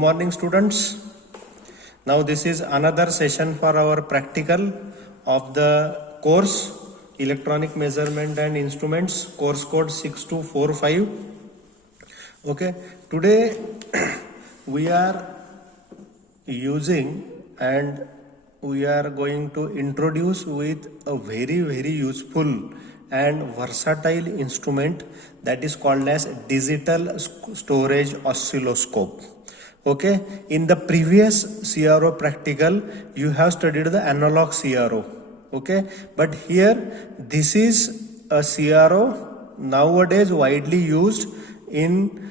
morning students. Now this is another session for our practical of the course Electronic Measurement and Instruments, course code 6245. Okay, today we are using and we are going to introduce with a very useful and versatile instrument that is called as digital storage oscilloscope. Okay, in the previous CRO practical you have studied the analog CRO. Okay, but here this is a CRO nowadays widely used in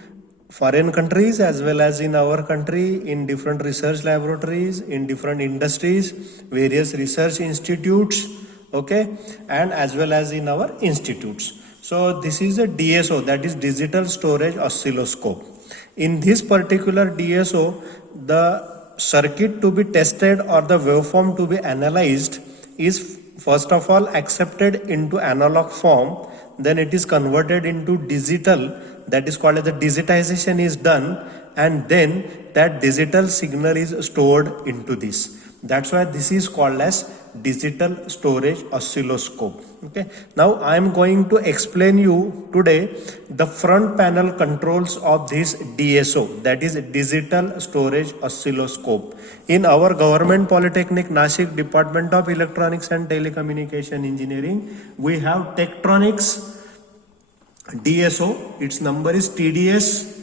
foreign countries as well as in our country, in different research laboratories, in different industries, various research institutes, okay, and as well as in our institutes. So this is a DSO, that is digital storage oscilloscope. In this particular DSO, the circuit to be tested or the waveform to be analyzed is first of all accepted into analog form, then it is converted into digital, that is called as the digitization is done, and then that digital signal is stored into this. That's why this is called as digital storage oscilloscope. Okay, now I am going to explain you today the front panel controls of this DSO, that is digital storage oscilloscope. In our Government Polytechnic Nashik Department of Electronics and Telecommunication Engineering, we have Tektronix DSO, its number is TDS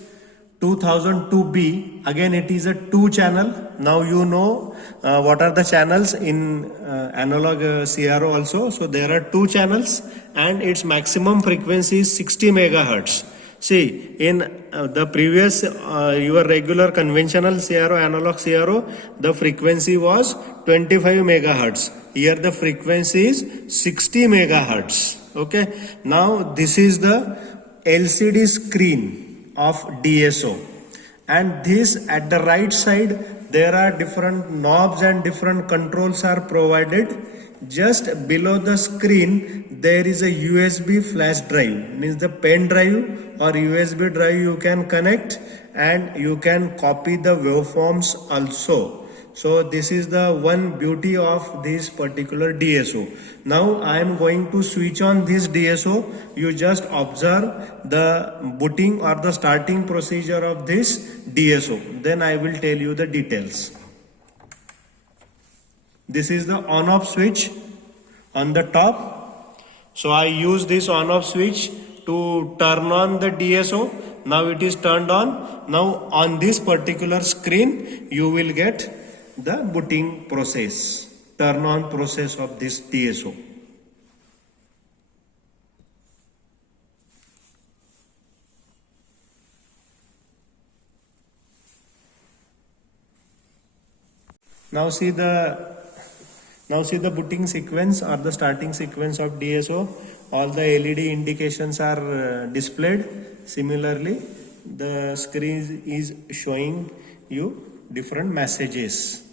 2002B. Again, it is a 2-channel. Now you know what are the channels in analog CRO also. So there are 2 channels and its maximum frequency is 60 megahertz. See, in the previous your regular conventional CRO, analog CRO, the frequency was 25 megahertz. Here the frequency is 60 megahertz. Okay, now this is the LCD screen of DSO, and this at the right side there are different knobs and different controls are provided. Just below the screen there is a USB flash drive, means the pen drive or USB drive you can connect and you can copy the waveforms also. So this is the one beauty of this particular DSO. Now I am going to switch on this DSO. You just observe the booting or the starting procedure of this DSO. Then I will tell you the details. This is the on-off switch on the top. So I use this on-off switch to turn on the DSO. Now it is turned on. Now on this particular screen you will get the booting process, turn on process of this DSO. Now see the booting sequence or the starting sequence of DSO. All the LED indications are displayed. Similarly, the screen is showing you different messages.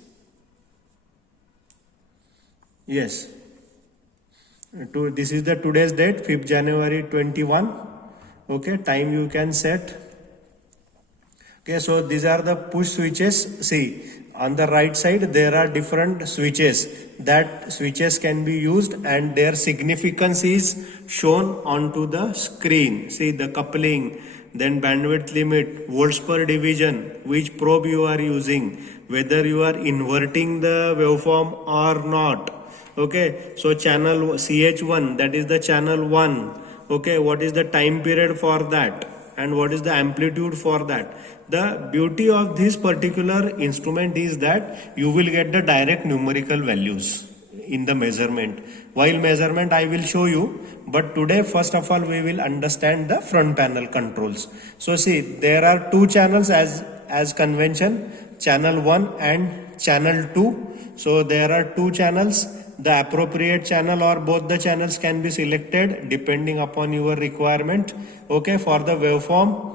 Yes, this is the today's date, 5th January 21. Okay, time you can set. Okay, so these are the push switches. See, on the right side there are different switches. That switches can be used and their significance is shown onto the screen. See the coupling, then bandwidth limit, volts per division, which probe you are using, whether you are inverting the waveform or not. Okay, so channel CH1, that is the channel 1. Okay, what is the time period for that and what is the amplitude for that. The beauty of this particular instrument is that you will get the direct numerical values in the measurement. While measurement I will show you, but today first of all we will understand the front panel controls. So see, there are 2 channels as convention, channel 1 and channel 2. So there are 2 channels. The appropriate channel or both the channels can be selected depending upon your requirement. Okay, for the waveform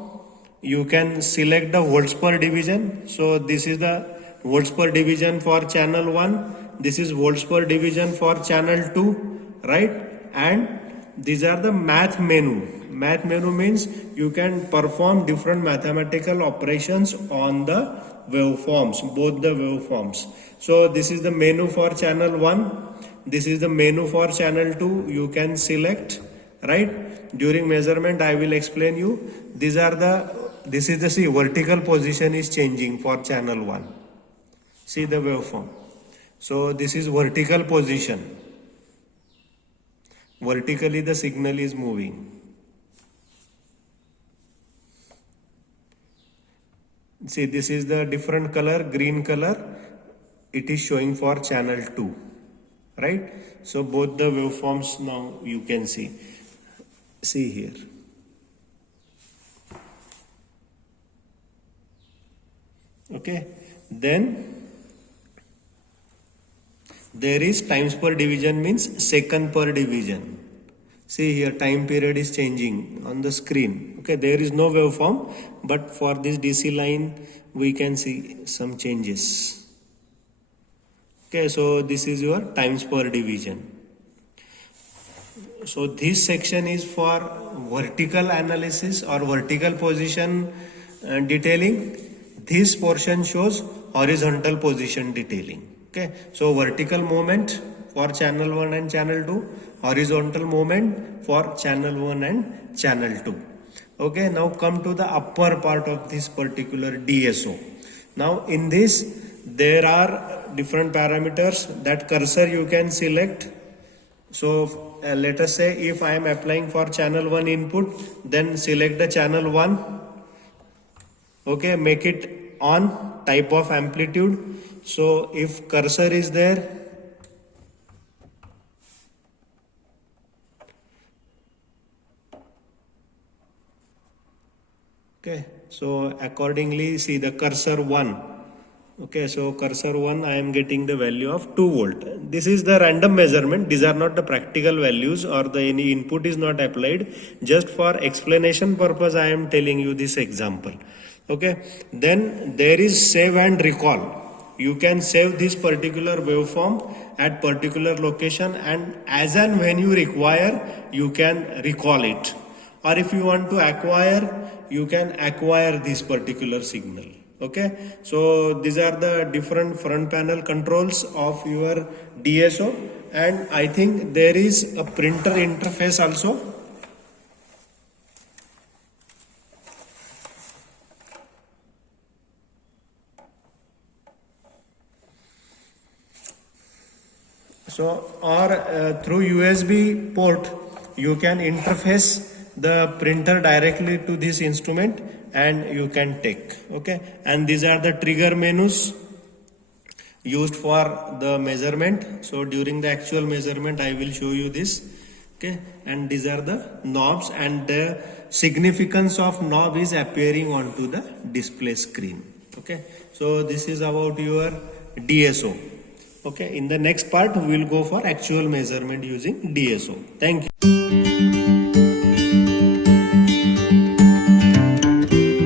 you can select the volts per division. So this is the volts per division for channel 1, this is volts per division for channel 2, right? And these are the math menu. Math menu means you can perform different mathematical operations on the waveforms, both the waveforms. So this is the menu for channel 1, this is the menu for channel 2. You can select, right? During measurement I will explain you. This is the, see, vertical position is changing for channel 1. See the waveform. So this is vertical position. Vertically the signal is moving. See, this is the different color, green color. It is showing for channel 2, right? So both the waveforms now you can see. See here. Okay. Then there is times per division, means second per division. See here, time period is changing on the screen. Okay, there is no waveform, but for this DC line we can see some changes. Okay, so this is your times per division. So this section is for vertical analysis or vertical position detailing. This portion shows horizontal position detailing. Okay, so vertical movement for channel 1 and channel 2, horizontal movement for channel 1 and channel 2. Okay, now come to the upper part of this particular DSO. Now in this there are different parameters. That cursor you can select. So let us say if I am applying for channel 1 input, then select the channel 1. Okay, make it on, type of amplitude. So if cursor is there, okay, so accordingly see the cursor 1. Okay, so cursor 1 I am getting the value of 2 volt. This is the random measurement. These are not the practical values, or the any input is not applied. Just for explanation purpose I am telling you this example. Okay, then there is save and recall. You can save this particular waveform at particular location, and as and when you require you can recall it. Or if you want to acquire, you can acquire this particular signal. Okay, so these are the different front panel controls of your DSO, and I think there is a printer interface also. So or through USB port you can interface the printer directly to this instrument and you can take. Okay, and these are the trigger menus used for the measurement. So during the actual measurement I will show you this. Okay, and these are the knobs, and the significance of knob is appearing onto the display screen. Okay, so this is about your DSO. Okay, in the next part we will go for actual measurement using DSO. Thank you.